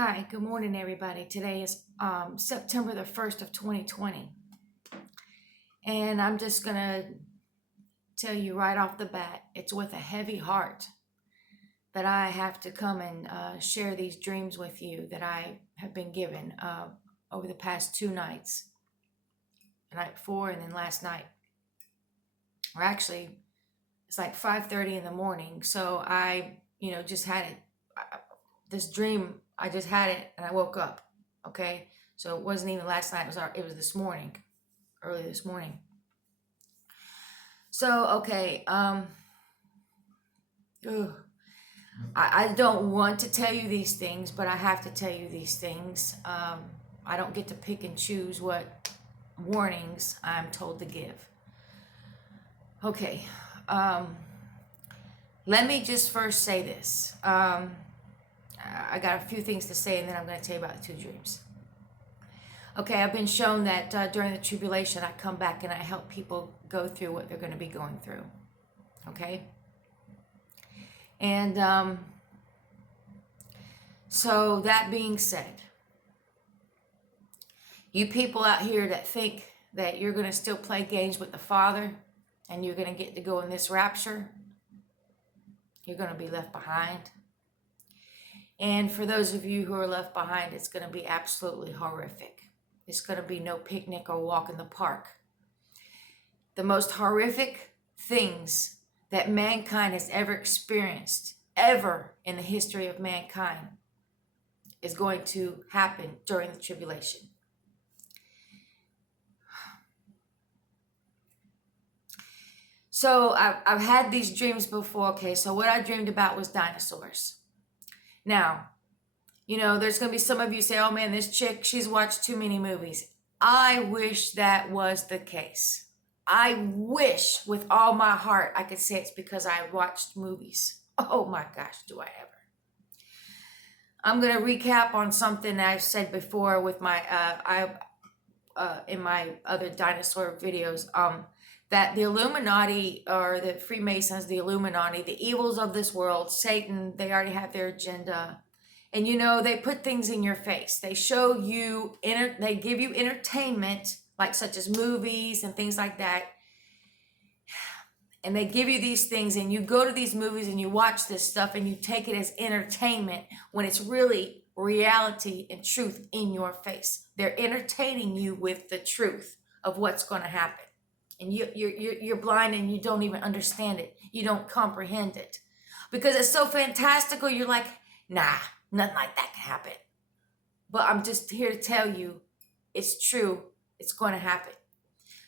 Hi, good morning, everybody. Today is September the 1st of 2020. And I'm just going to tell you right off the bat, it's with a heavy heart that I have to come and share these dreams with you that I have been given over the past 2 nights. The night before and then last night. Or actually, it's like 5:30 in the morning. So I, just had it. This dream, I just had it and I woke up. Okay, so it wasn't even last night. It was this morning, early this morning. So okay, I don't want to tell you these things, but I have to tell you these things. I don't get to pick and choose what warnings I'm told to give. Okay, let me just first say this. I got a few things to say, and then I'm going to tell you about the 2 dreams. Okay, I've been shown that during the tribulation, I come back and I help people go through what they're going to be going through. Okay? And so that being said, you people out here that think that you're going to still play games with the Father and you're going to get to go in this rapture, you're going to be left behind. And for those of you who are left behind, it's going to be absolutely horrific. It's going to be no picnic or walk in the park. The most horrific things that mankind has ever experienced, ever in the history of mankind, is going to happen during the tribulation. So I've had these dreams before. Okay, so what I dreamed about was dinosaurs. Now, there's going to be some of you say, oh man, this chick, she's watched too many movies. I wish that was the case. I wish with all my heart I could say it's because I watched movies. Oh my gosh, do I ever. I'm going to recap on something I've said before with my, in my other dinosaur videos, that the Illuminati or the Freemasons, the Illuminati, the evils of this world, Satan, they already have their agenda. And they put things in your face. They show you, they give you entertainment, like such as movies and things like that. And they give you these things and you go to these movies and you watch this stuff and you take it as entertainment when it's really reality and truth in your face. They're entertaining you with the truth of what's going to happen. And you're blind and you don't even understand it. You don't comprehend it. Because it's so fantastical, you're like, nah, nothing like that can happen. But I'm just here to tell you, it's true. It's going to happen.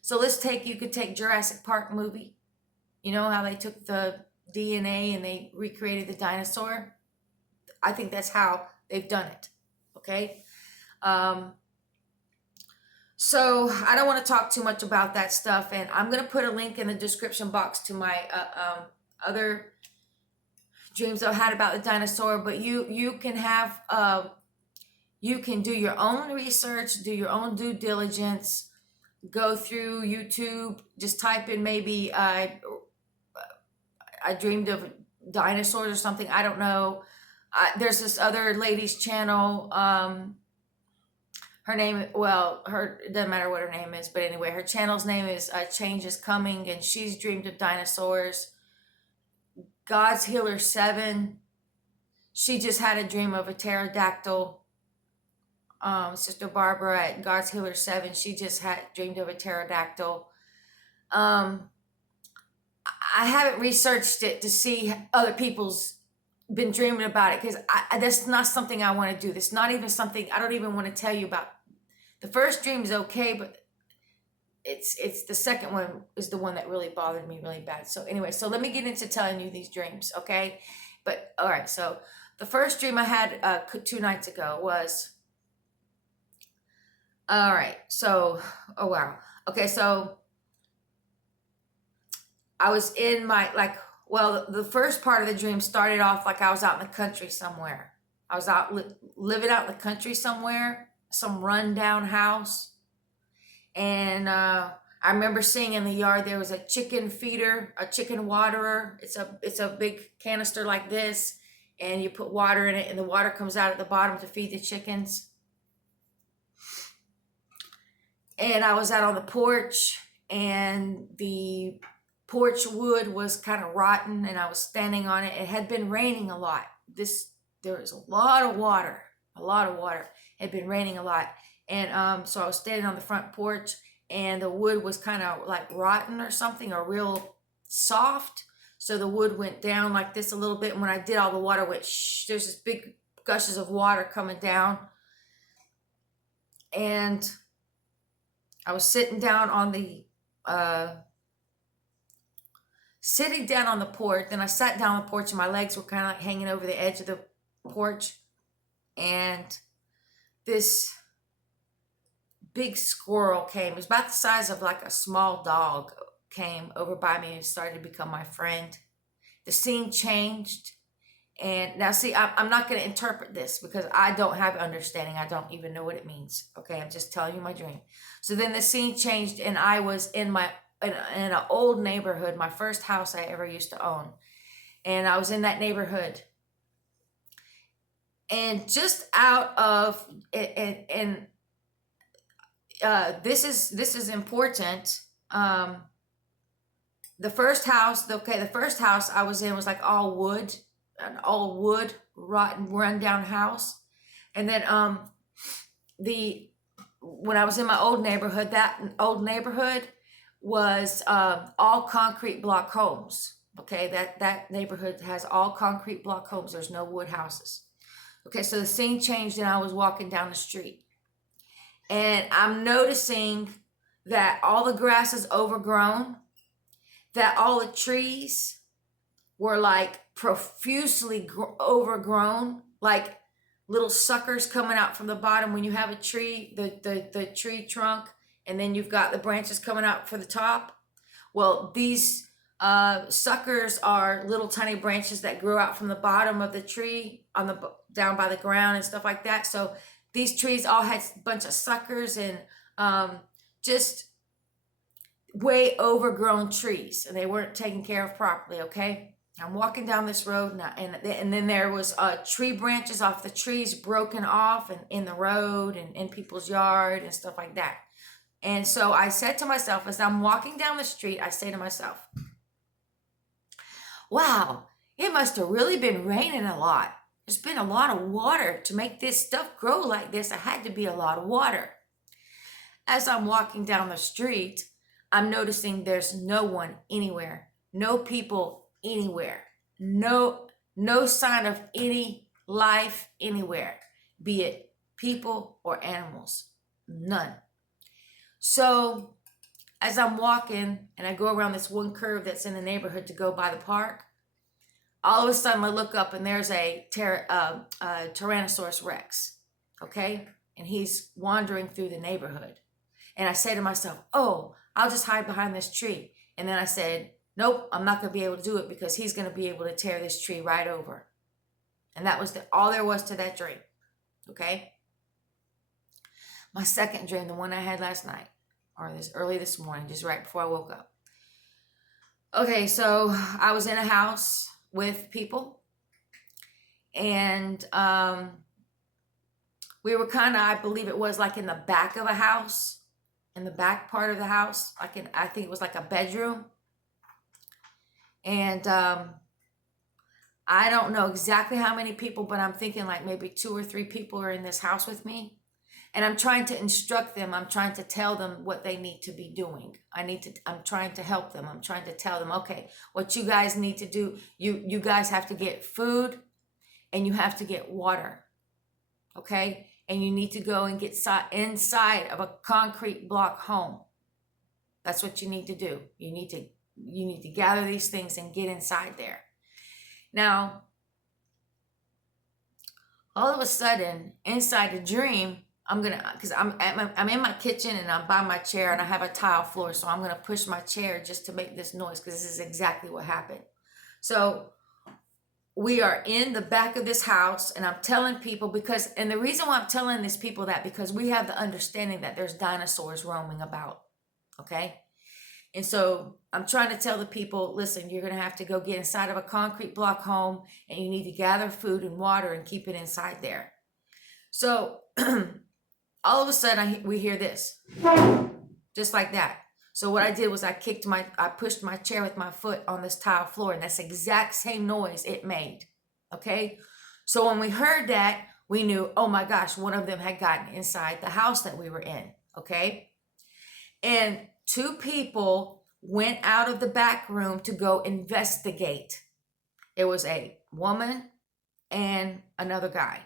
So you could take Jurassic Park movie. You know how they took the DNA and they recreated the dinosaur? I think that's how they've done it. Okay? So I don't want to talk too much about that stuff, and I'm going to put a link in the description box to my other dreams I've had about the dinosaur, but you can have, you can do your own research, do your own due diligence, go through YouTube, just type in maybe I dreamed of dinosaurs or something, I don't know. There's this other lady's channel, her name, it doesn't matter what her name is, but anyway, her channel's name is Change is Coming, and she's dreamed of dinosaurs. God's Healer 7, she just had a dream of a pterodactyl. Sister Barbara at God's Healer 7, she just dreamed of a pterodactyl. I haven't researched it to see other people's been dreaming about it, because that's not something I want to do. That's not even something, I don't even want to tell you about. The first dream is okay, but it's the second one is the one that really bothered me really bad. So anyway, so let me get into telling you these dreams, okay? But all right, so the first dream I had 2 nights ago was, all right, so, oh wow. Okay, so I was in my, the first part of the dream started off like I was out in the country somewhere. I was out living out in the country somewhere, some rundown house. And I remember seeing in the yard there was a chicken feeder, a chicken waterer. It's a big canister like this. and you put water in it, and the water comes out at the bottom to feed the chickens. And I was out on the porch, and the porch wood was kind of rotten, and I was standing on it. It had been raining a lot. There was a lot of water. It had been raining a lot. And so I was standing on the front porch, and the wood was kind of like rotten or something, or real soft. So the wood went down like this a little bit. And when I did, all the water went shh. There's this big gushes of water coming down. And I was sitting down on the porch. Then I sat down on the porch, and my legs were kind of like hanging over the edge of the porch. And this big squirrel came. It was about the size of like a small dog, came over by me and started to become my friend. The scene changed. And now see, I'm not going to interpret this because I don't have understanding. I don't even know what it means. Okay, I'm just telling you my dream. So then the scene changed, and I was in an old neighborhood, my first house I ever used to own. And I was in that neighborhood. And just out of this is important. The first house I was in was like all wood, an all wood, rotten, run-down house. And then when I was in my old neighborhood, that old neighborhood was all concrete block homes. Okay, that neighborhood has all concrete block homes. There's no wood houses. Okay, so the scene changed, and I was walking down the street. And I'm noticing that all the grass is overgrown, that all the trees were like profusely overgrown, like little suckers coming out from the bottom. When you have a tree, the tree trunk, and then you've got the branches coming out for the top. Well, these suckers are little tiny branches that grow out from the bottom of the tree down by the ground and stuff like that. So these trees all had a bunch of suckers and just way overgrown trees, and they weren't taken care of properly. Okay, I'm walking down this road now, and then there was tree branches off the trees broken off and in the road and in people's yard and stuff like that. And so I said to myself, as I'm walking down the street, I say to myself, wow, it must have really been raining a lot. There's been a lot of water to make this stuff grow like this. It had to be a lot of water. As I'm walking down the street, I'm noticing there's no one anywhere, no people anywhere, no sign of any life anywhere, be it people or animals, none. So as I'm walking and I go around this one curve that's in the neighborhood to go by the park, all of a sudden I look up, and there's a Tyrannosaurus Rex, okay? And he's wandering through the neighborhood. And I say to myself, oh, I'll just hide behind this tree. And then I said, nope, I'm not going to be able to do it because he's going to be able to tear this tree right over. And that was all there was to that dream, okay? My second dream, the one I had last night, or early this morning, just right before I woke up. Okay, so I was in a house with people, and we were kind of, I believe it was like in the back of a house, in the back part of the house, I think it was like a bedroom. And I don't know exactly how many people, but I'm thinking like maybe 2 or 3 people are in this house with me. And I'm trying to instruct them. I'm trying to tell them what they need to be doing. I'm trying to help them. I'm trying to tell them, okay, what you guys need to do, you guys have to get food and you have to get water. Okay? And you need to go and get inside of a concrete block home. That's what you need to do. You need to gather these things and get inside there. Now, all of a sudden, inside the dream, because I'm in my kitchen and I'm by my chair and I have a tile floor, so I'm gonna push my chair just to make this noise because this is exactly what happened. So we are in the back of this house, and I'm telling people and the reason why I'm telling these people that, because we have the understanding that there's dinosaurs roaming about, okay? And so I'm trying to tell the people, listen, you're going to have to go get inside of a concrete block home, and you need to gather food and water and keep it inside there. So all of a sudden we hear this, just like that. So what I did was I pushed my chair with my foot on this tile floor, and that's the exact same noise it made. Okay. So when we heard that, we knew, oh my gosh, one of them had gotten inside the house that we were in. Okay. And 2 people went out of the back room to go investigate. It was a woman and another guy.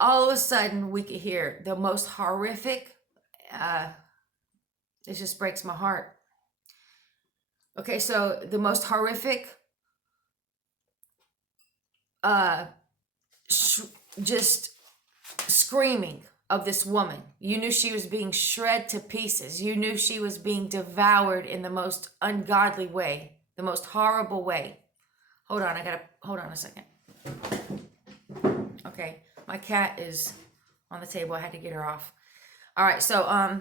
All of a sudden, we could hear the most horrific, it just breaks my heart. Okay, so the most horrific, just screaming of this woman. You knew she was being shred to pieces. You knew she was being devoured in the most ungodly way, the most horrible way. Hold on a second. Okay, my cat is on the table. I had to get her off. All right, so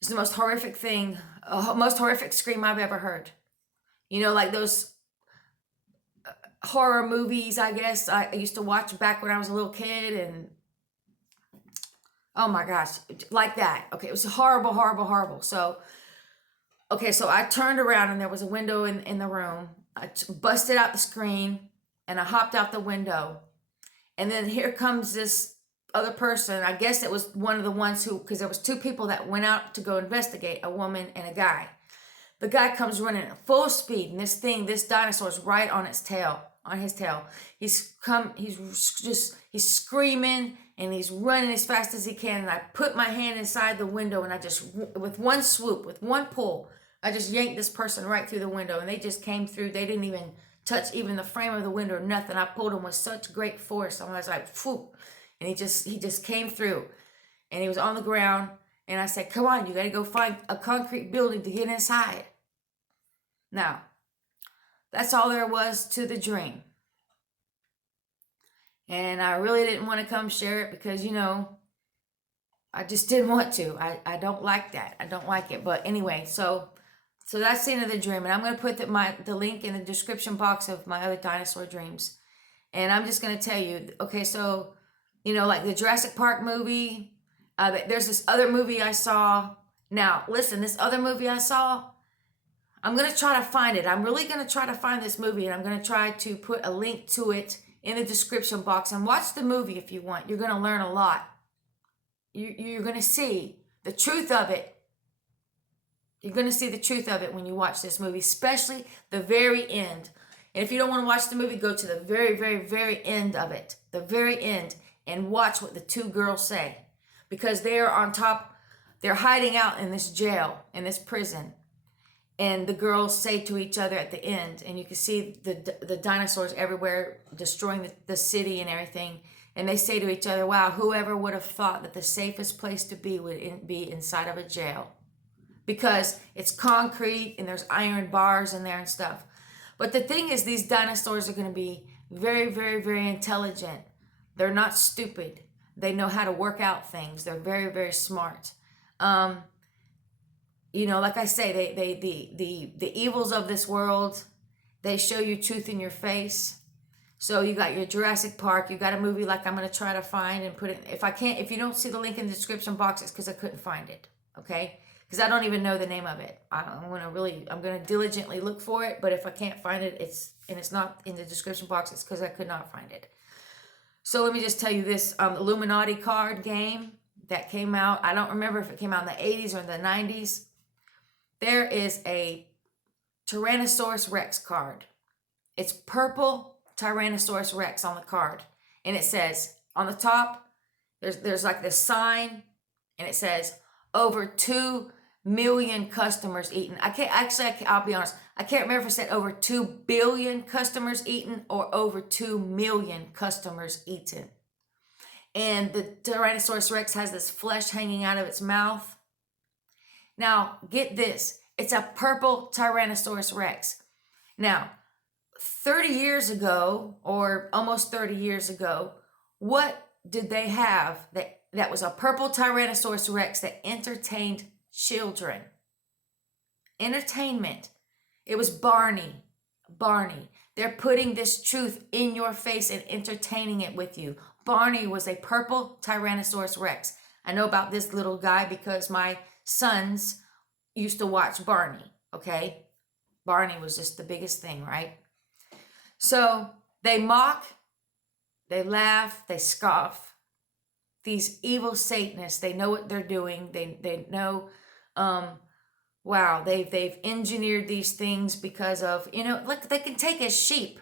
it's the most horrific thing, most horrific scream I've ever heard. You know, like those horror movies, I guess, I used to watch back when I was a little kid, and oh my gosh, like that. Okay, it was horrible, horrible, horrible. So, okay, so I turned around and there was a window in the room. I busted out the screen and I hopped out the window. And then here comes this other person. I guess it was one of the ones who, because there was 2 people that went out to go investigate, a woman and a guy. The guy comes running at full speed, and this dinosaur is right on his tail. He's screaming, and he's running as fast as he can. And I put my hand inside the window, and I just, with one swoop, with one pull, I just yanked this person right through the window, and they just came through. They didn't even touch even the frame of the window or nothing. I pulled him with such great force. I was like, phew. And he just came through, and he was on the ground. And I said, come on, you got to go find a concrete building to get inside. Now, that's all there was to the dream. And I really didn't want to come share it because, you know, I just didn't want to. I don't like that. I don't like it. But anyway, so that's the end of the dream. And I'm going to put the link in the description box of my other dinosaur dreams. And I'm just going to tell you, okay, so, you know, like the Jurassic Park movie, there's this other movie I saw. Now, listen, this other movie I saw, I'm going to try to find it. I'm really going to try to find this movie, and I'm going to try to put a link to it in the description box. And watch the movie if you want. You're going to learn a lot. You're going to see the truth of it. You're going to see the truth of it when you watch this movie, especially the very end. And if you don't want to watch the movie, go to the very, very, very end of it. The very end. And watch what the 2 girls say. Because they are on top. They're hiding out in this jail, in this prison. And the girls say to each other at the end, and you can see the dinosaurs everywhere destroying the city and everything. And they say to each other, wow, whoever would have thought that the safest place to be would be inside of a jail. Because it's concrete and there's iron bars in there and stuff. But the thing is, these dinosaurs are going to be very, very, very intelligent. They're not stupid. They know how to work out things. They're very, very smart. You know, like I say, the evils of this world, they show you truth in your face. So you got your Jurassic Park, you got a movie like I'm going to try to find and put it. If you don't see the link in the description box, it's because I couldn't find it. Okay? Because I don't even know the name of it. I'm going to diligently look for it. But if I can't find it, it's not in the description box, it's because I could not find it. So let me just tell you this Illuminati card game that came out. I don't remember if it came out in the 80s or in the 90s. There is a Tyrannosaurus Rex card. It's purple Tyrannosaurus Rex on the card. And it says, on the top, there's like this sign, and it says, over 2 million customers eaten. I'll be honest, I can't remember if it said over 2 billion customers eaten or over 2 million customers eaten. And the Tyrannosaurus Rex has this flesh hanging out of its mouth. Now, get this. It's a purple Tyrannosaurus Rex. Now, 30 years ago, or almost 30 years ago, what did they have that was a purple Tyrannosaurus Rex that entertained children? entertainment. It was Barney. Barney. They're putting this truth in your face and entertaining it with you. Barney was a purple Tyrannosaurus Rex. I know about this little guy because my sons used to watch Barney, okay? Barney was just the biggest thing, right? So they mock, they laugh, they scoff. These evil Satanists, they know what they're doing. They know, wow, they've engineered these things because of, you know, look, they can take a sheep.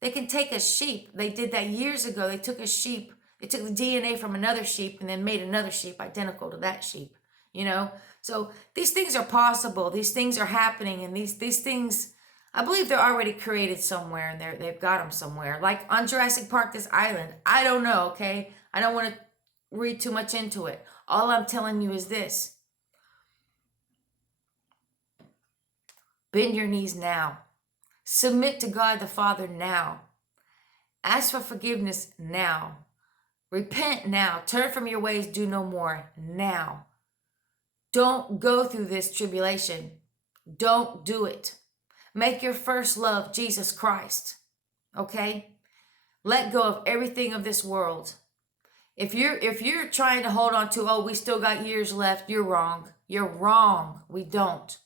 They can take a sheep. They did that years ago. They took a sheep. They took the DNA from another sheep and then made another sheep identical to that sheep, you know? So these things are possible. These things are happening, and these things, I believe they're already created somewhere, and they've got them somewhere. Like on Jurassic Park, this island. I don't know, okay? I don't want to read too much into it. All I'm telling you is this. Bend your knees now. Submit to God the Father now. Ask for forgiveness now. Repent now. Turn from your ways. Do no more now. Don't go through this tribulation. Don't do it. Make your first love Jesus Christ. Okay? Let go of everything of this world. If you're trying to hold on to, oh, we still got years left, you're wrong. You're wrong. We don't.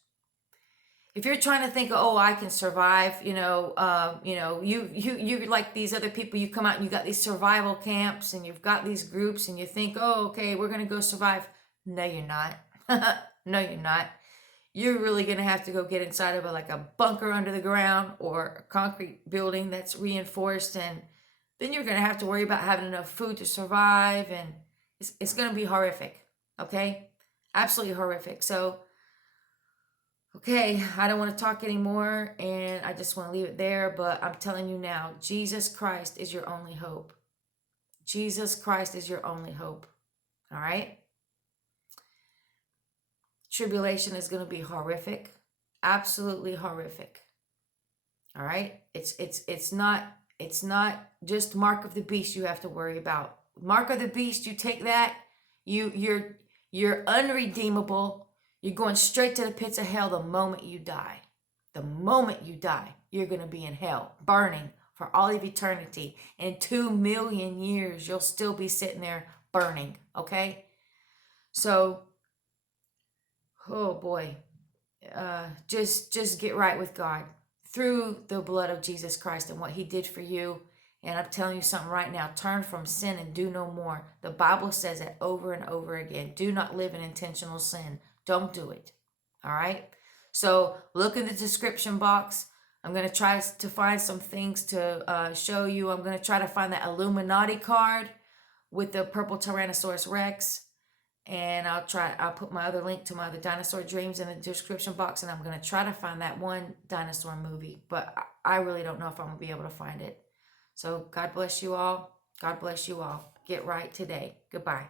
If you're trying to think, oh, I can survive, you like these other people, you come out and you got these survival camps and you've got these groups and you think, oh, okay, we're going to go survive. No, you're not. No, you're not. You're really going to have to go get inside of a bunker under the ground or a concrete building that's reinforced, and then you're going to have to worry about having enough food to survive, and it's going to be horrific, okay? Absolutely horrific. So, okay, I don't want to talk anymore, and I just want to leave it there, but I'm telling you now, Jesus Christ is your only hope. Jesus Christ is your only hope, all right? Tribulation is going to be horrific, absolutely horrific, all right? It's not just mark of the beast you have to worry about. Mark of the beast, you take that, you're unredeemable. You're going straight to the pits of hell the moment you die. The moment you die, you're going to be in hell, burning for all of eternity. In 2 million years, you'll still be sitting there burning, okay? So, oh boy, just get right with God through the blood of Jesus Christ and what he did for you. And I'm telling you something right now, turn from sin and do no more. The Bible says it over and over again. Do not live in intentional sin. Don't do it. All right? So look in the description box. I'm going to try to find some things to show you. I'm going to try to find that Illuminati card with the purple Tyrannosaurus Rex. And I'll put my other link to my other dinosaur dreams in the description box. And I'm going to try to find that one dinosaur movie. But I really don't know if I'm going to be able to find it. So God bless you all. God bless you all. Get right today. Goodbye.